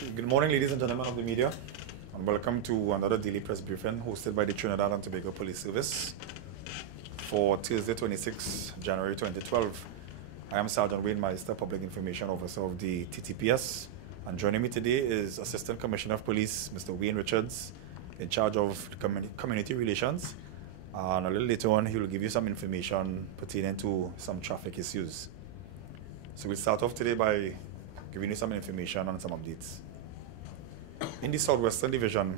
Okay, good morning, ladies and gentlemen of the media, and welcome to another daily press briefing hosted by the Trinidad and Tobago Police Service for Tuesday, 26 January 2012. I am Sergeant Wayne Meister, Public Information Officer of the TTPS, and joining me today is Assistant Commissioner of Police, Mr. Wayne Richards, in charge of community relations, and a little later on he will give you some information pertaining to some traffic issues. So we'll start off today by giving you some information on some updates. In the Southwestern Division,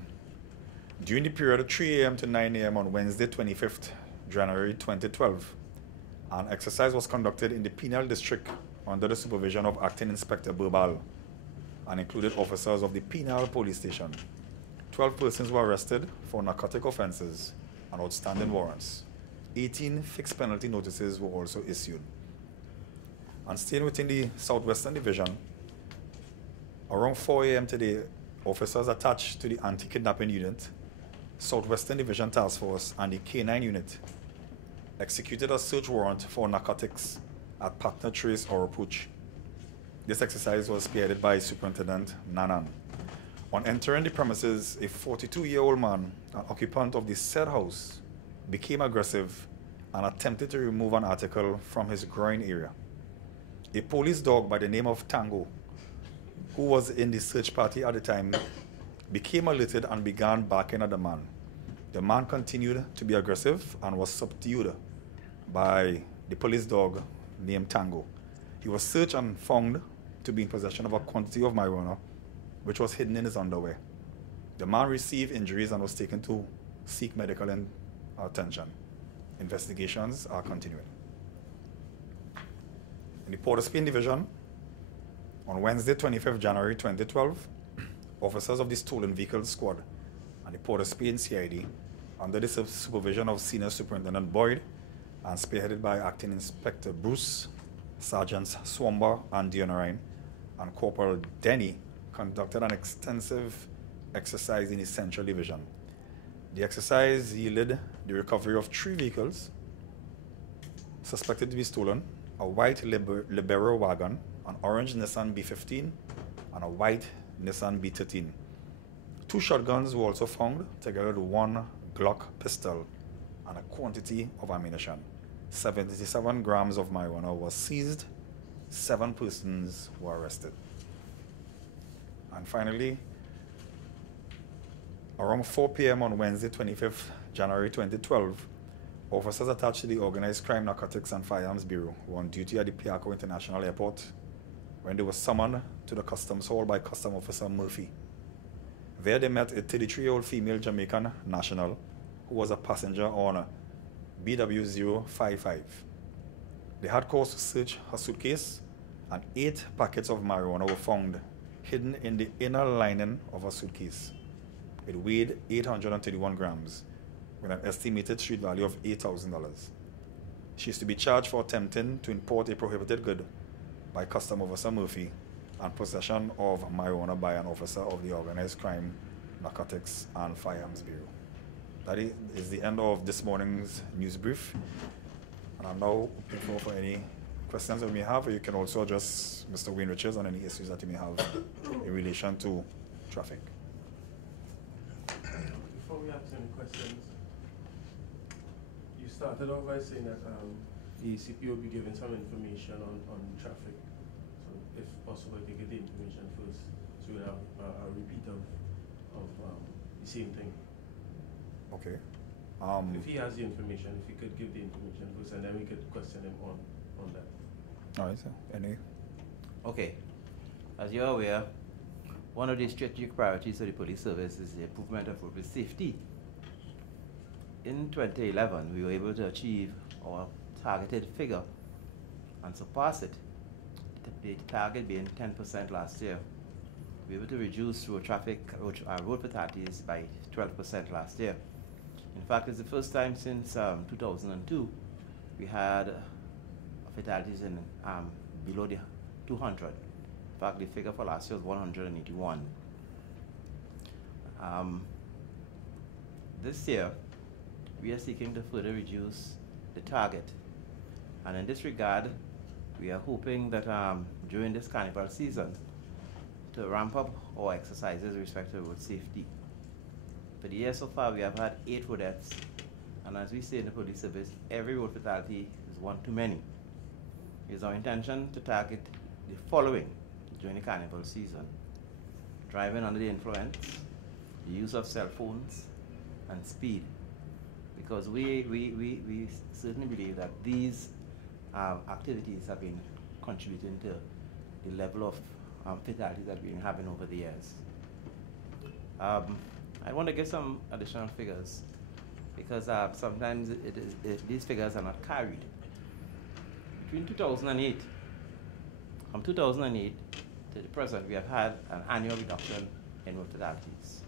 during the period of 3 a.m. to 9 a.m. on Wednesday, 25th January 2012, an exercise was conducted in the Penal District under the supervision of Acting Inspector Burbal and included officers of the Penal Police Station. 12 persons were arrested for narcotic offenses and outstanding warrants. 18 fixed penalty notices were also issued. And staying within the Southwestern Division, around 4 a.m. today, officers attached to the Anti-Kidnapping Unit, Southwestern Division Task Force, and the K9 Unit executed a search warrant for narcotics at Partner Trace or Approach. This exercise was spearheaded by Superintendent Nanan. On entering the premises, a 42-year-old man, an occupant of the said house, became aggressive and attempted to remove an article from his groin area. A police dog by the name of Tango, who was in the search party at the time, became alerted and began barking at the man. The man continued to be aggressive and was subdued by the police dog named Tango. He was searched and found to be in possession of a quantity of marijuana, which was hidden in his underwear. The man received injuries and was taken to seek medical attention. Investigations are continuing. In the Port of Spain Division, on Wednesday, 25th January 2012, officers of the Stolen Vehicles Squad and the Port of Spain CID, under the supervision of Senior Superintendent Boyd and spearheaded by Acting Inspector Bruce, Sergeants Swamba and Dionarine, and Corporal Denny, conducted an extensive exercise in the Central Division. The exercise yielded the recovery of 3 vehicles suspected to be stolen: a white Libero wagon, an orange Nissan B15, and a white Nissan B13. 2 shotguns were also found, together with 1 Glock pistol and a quantity of ammunition. 77 grams of marijuana was seized. 7 persons were arrested. And finally, around 4 p.m. on Wednesday, 25th January 2012, officers attached to the Organized Crime, Narcotics and Firearms Bureau were on duty at the Piarco International Airport when they were summoned to the customs hall by Custom Officer Murphy. There they met a 33-year-old female Jamaican national who was a passenger on BW055. They had cause to search her suitcase, and 8 packets of marijuana were found hidden in the inner lining of her suitcase. It weighed 831 grams with an estimated street value of $8,000. She is to be charged for attempting to import a prohibited good by Custom Officer Murphy and possession of marijuana by an officer of the Organized Crime, Narcotics and Firearms Bureau. That is the end of this morning's news brief. And I'm now open for any questions that you may have, or you can also address Mr. Wayne Richards on any issues that you may have in relation to traffic. Before we ask any questions, you started off by saying that the ACP will be giving some information on traffic. So if possible, if you get the information first, so we'll have a repeat of the same thing. Okay. If he has the information, if he could give the information first, and then we could question him on that. All right, sir. Any? Okay. As you're aware, one of the strategic priorities of the police service is the improvement of road safety. In 2011, we were able to achieve our targeted figure and surpass it. The target being 10% last year. We were able to reduce road fatalities by 12% last year. In fact, it's the first time since 2002 we had fatalities in below the 200. In fact, the figure for last year was 181. This year, we are seeking to further reduce the target. And in this regard, we are hoping that during this carnival season, to ramp up our exercises with respect to road safety. For the year so far, we have had 8 road deaths, and as we say in the police service, every road fatality is one too many. It is our intention to target the following during the carnival season: driving under the influence, the use of cell phones, and speed. Because we certainly believe that these activities have been contributing to the level of fatalities that we've been having over the years. I want to give some additional figures because sometimes these figures are not carried. Between 2008, from 2008 to the present, we have had an annual reduction in road fatalities.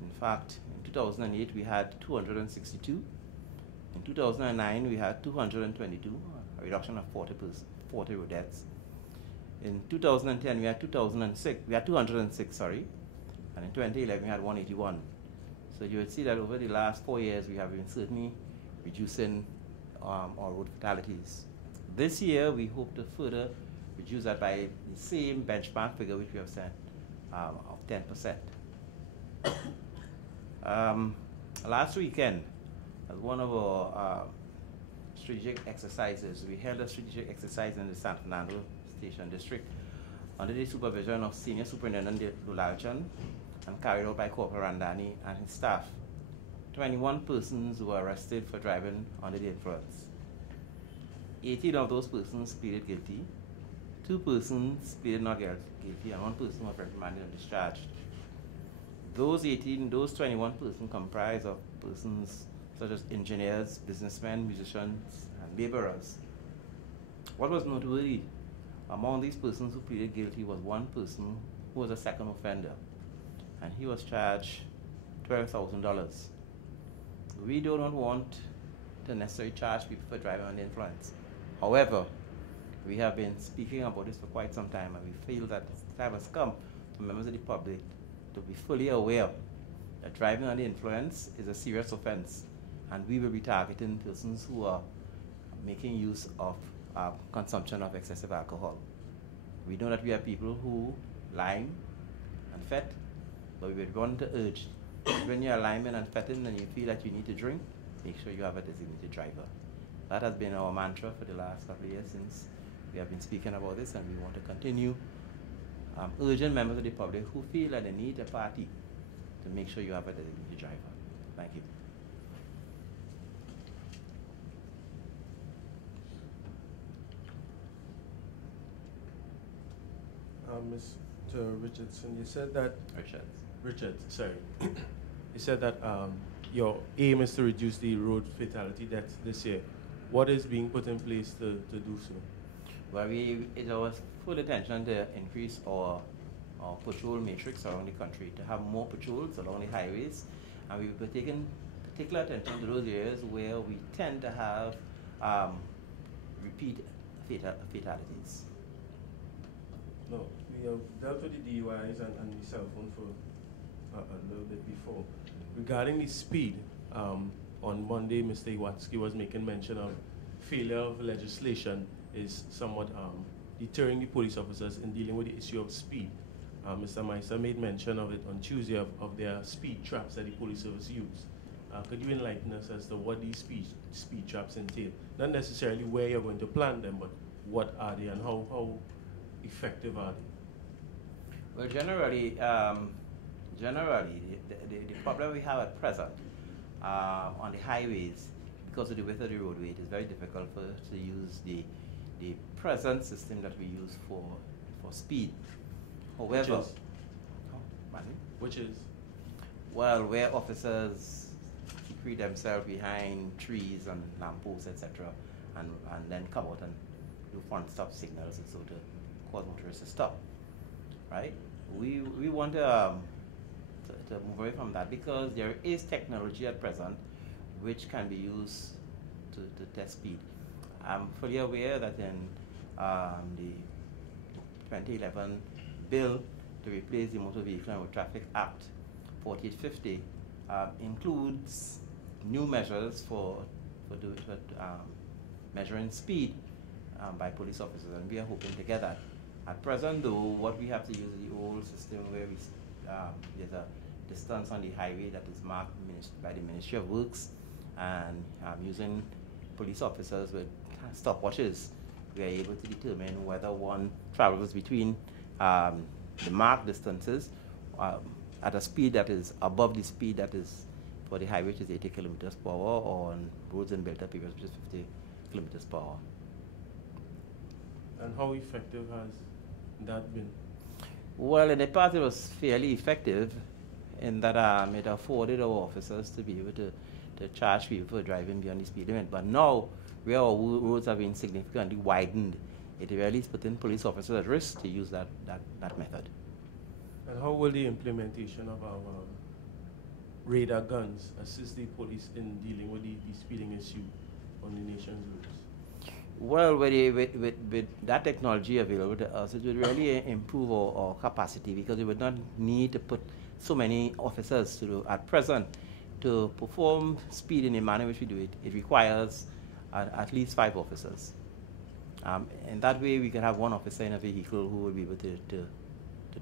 In fact, in 2008 we had 262. In 2009 we had 222, a reduction of 40 road deaths. In 2010 we had 206, sorry, and in 2011 we had 181. So you would see that over the last 4 years we have been certainly reducing our road fatalities. This year we hope to further reduce that by the same benchmark figure which we have set of 10%. Last weekend, as one of our strategic exercises, we held a strategic exercise in the San Fernando Station District under the supervision of Senior Superintendent Lulalchan and carried out by Corporal Randani and his staff. 21 persons were arrested for driving under the influence. 18 of those persons pleaded guilty, 2 persons pleaded not guilty, and 1 person was reprimanded and discharged. Those 21 persons comprise of persons such as engineers, businessmen, musicians, and laborers. What was noteworthy, among these persons who pleaded guilty was 1 person who was a second offender, and he was charged $12,000. We do not want to necessarily charge people for driving under influence. However, we have been speaking about this for quite some time, and we feel that the time has come for members of the public to be fully aware that driving under influence is a serious offense, and we will be targeting persons who are making use of consumption of excessive alcohol. We know that we have people who lime and fet, but we would want to urge, when you are liming and fetting and you feel that you need to drink, make sure you have a designated driver. That has been our mantra for the last couple of years since we have been speaking about this, and we want to continue urging members of the public who feel that they need a party to make sure you have a designated driver. Thank you. Mr. Richardson, you said that... Richard, sorry. You said that your aim is to reduce the road fatality deaths this year. What is being put in place to do so? Well, it's our full intention to increase our patrol matrix around the country, to have more patrols along the highways, and we've been taking particular attention to those areas where we tend to have repeat fatalities. No, we have dealt with the DUIs and the cell phone for a little bit before. Regarding the speed, on Monday, Mr. Iwatsky was making mention of failure of legislation is somewhat deterring the police officers in dealing with the issue of speed. Mr. Meister made mention of it on Tuesday of their speed traps that the police service use. Could you enlighten us as to what these speed traps entail? Not necessarily where you're going to plant them, but what are they and how effective are they? Well, generally, the problem we have at present on the highways, because of the width of the roadway, it is very difficult for us to use the present system that we use for speed. However, which is? Well, where officers secrete themselves behind trees and lampposts, etc., and then come out and do front stop signals and so to cause motorists to stop. Right? We want to move away from that because there is technology at present which can be used to test speed. I'm fully aware that in the 2011 bill to replace the Motor Vehicle and Road Traffic Act 4850 includes new measures for measuring speed by police officers, and we are hoping to get that. At present, though, what we have to use is the old system where there's a distance on the highway that is marked by the Ministry of Works, and using police officers with stopwatches, we are able to determine whether one travels between the marked distances at a speed that is above the speed that is for the highway, which is 80 kilometers per hour, or on roads in built-up areas, which is 50 kilometers per hour. And how effective has that been? Well, in the past, it was fairly effective in that it afforded our officers to be able to charge people for driving beyond the speed limit. But now, where our roads have been significantly widened, it really is putting police officers at risk to use that method. And how will the implementation of our radar guns assist the police in dealing with the speeding issue on the nation's roads? Well, with that technology available to us, it would really improve our capacity, because we would not need to put so many officers at present to perform speed in the manner in which we do it. It requires at least 5 officers. In that way, we can have 1 officer in a vehicle who will be able to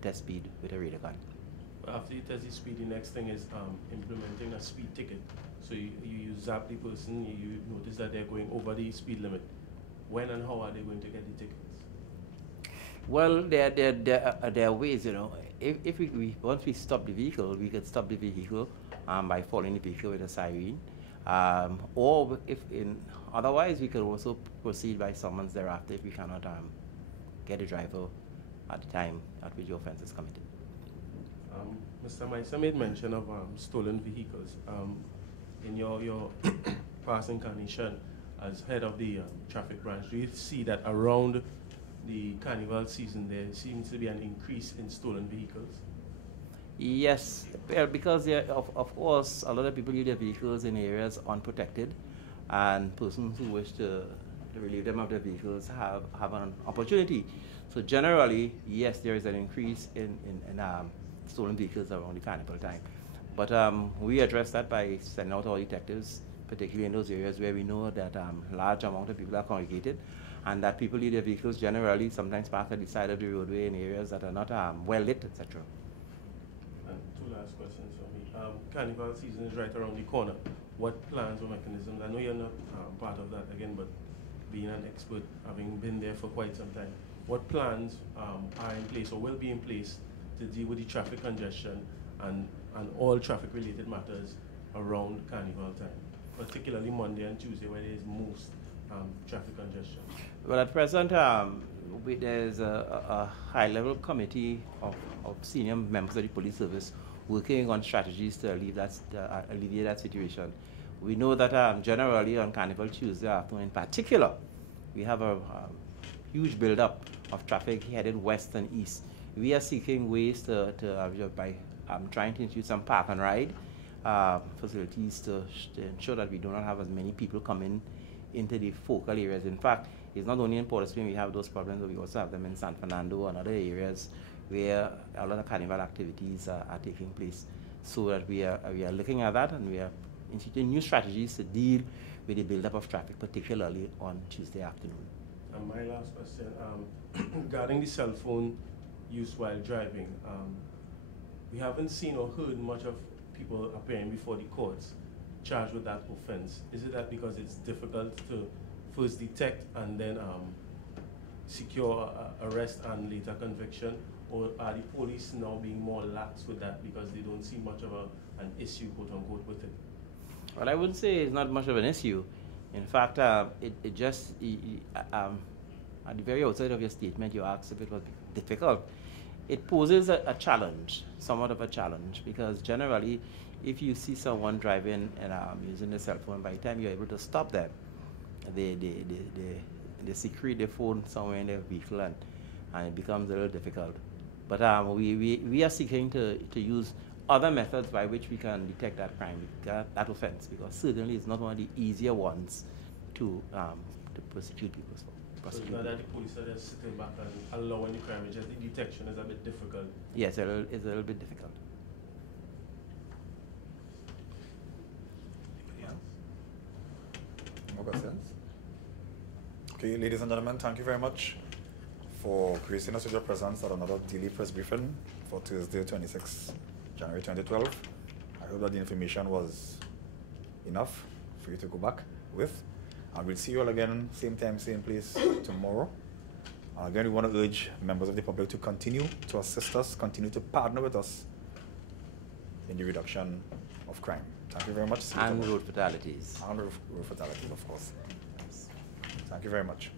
test speed with a radar gun. After you test the speed, the next thing is implementing a speed ticket. So you zap the person, you notice that they're going over the speed limit. When and how are they going to get the tickets? Well, there are ways, you know. If once we stop the vehicle, we can stop the vehicle by following the vehicle with a siren. Or otherwise, we could also proceed by summons thereafter if we cannot get the driver at the time at which the offense is committed. Mr. Meiser made mention of stolen vehicles. In your past incarnation as head of the traffic branch, do you see that around the carnival season there seems to be an increase in stolen vehicles? Yes, well, because of course a lot of people use their vehicles in areas unprotected, and persons who wish to relieve them of their vehicles have an opportunity. So generally, yes, there is an increase in stolen vehicles around the carnival time. But we address that by sending out our detectives, particularly in those areas where we know that large amount of people are congregated, and that people leave their vehicles generally sometimes parked at the side of the roadway in areas that are not well lit, etc. And 2 last questions for me. Carnival season is right around the corner. What plans or mechanisms? I know you're not part of that again, but being an expert, having been there for quite some time, what plans are in place or will be in place to deal with the traffic congestion and all traffic-related matters around carnival time, particularly Monday and Tuesday, where there is most traffic congestion? Well, at present, there's a high-level committee of senior members of the police service working on strategies to alleviate that situation. We know that generally on Carnival Tuesday afternoon in particular, we have a huge build-up of traffic headed west and east. We are seeking ways by trying to introduce some park and ride facilities to ensure that we do not have as many people coming into the focal areas. In fact, it's not only in Port of Spain we have those problems, but we also have them in San Fernando and other areas where a lot of carnival activities are taking place. So that we are looking at that, and we are instituting new strategies to deal with the build-up of traffic, particularly on Tuesday afternoon. And my last question, regarding the cell phone use while driving, we haven't seen or heard much of people appearing before the courts charged with that offense. Is it that because it's difficult to first detect and then secure arrest and later conviction, or are the police now being more lax with that because they don't see much of an issue, quote unquote, with it? Well, I wouldn't say it's not much of an issue. In fact, it just, at the very outset of your statement, you asked if it was difficult. It poses a challenge, somewhat of a challenge, because generally, if you see someone driving and using a cell phone, by the time you're able to stop them, they secrete their phone somewhere in their vehicle, and it becomes a little difficult. But we are seeking to use other methods by which we can detect that crime, that offense, because certainly it's not one of the easier ones to prosecute people for. So it's not that the police are just sitting back and allowing the crime, it's just the detection is a bit difficult. Yes, it's a little bit difficult. More questions? Okay, ladies and gentlemen, thank you very much for gracing us with your presence at another daily press briefing for Thursday, 26 January 2012. I hope that the information was enough for you to go back with. And we'll see you all again, same time, same place tomorrow. Again, we want to urge members of the public to continue to assist us, continue to partner with us in the reduction of crime. Thank you very much. And road fatalities. And road fatalities, of course. Thank you very much.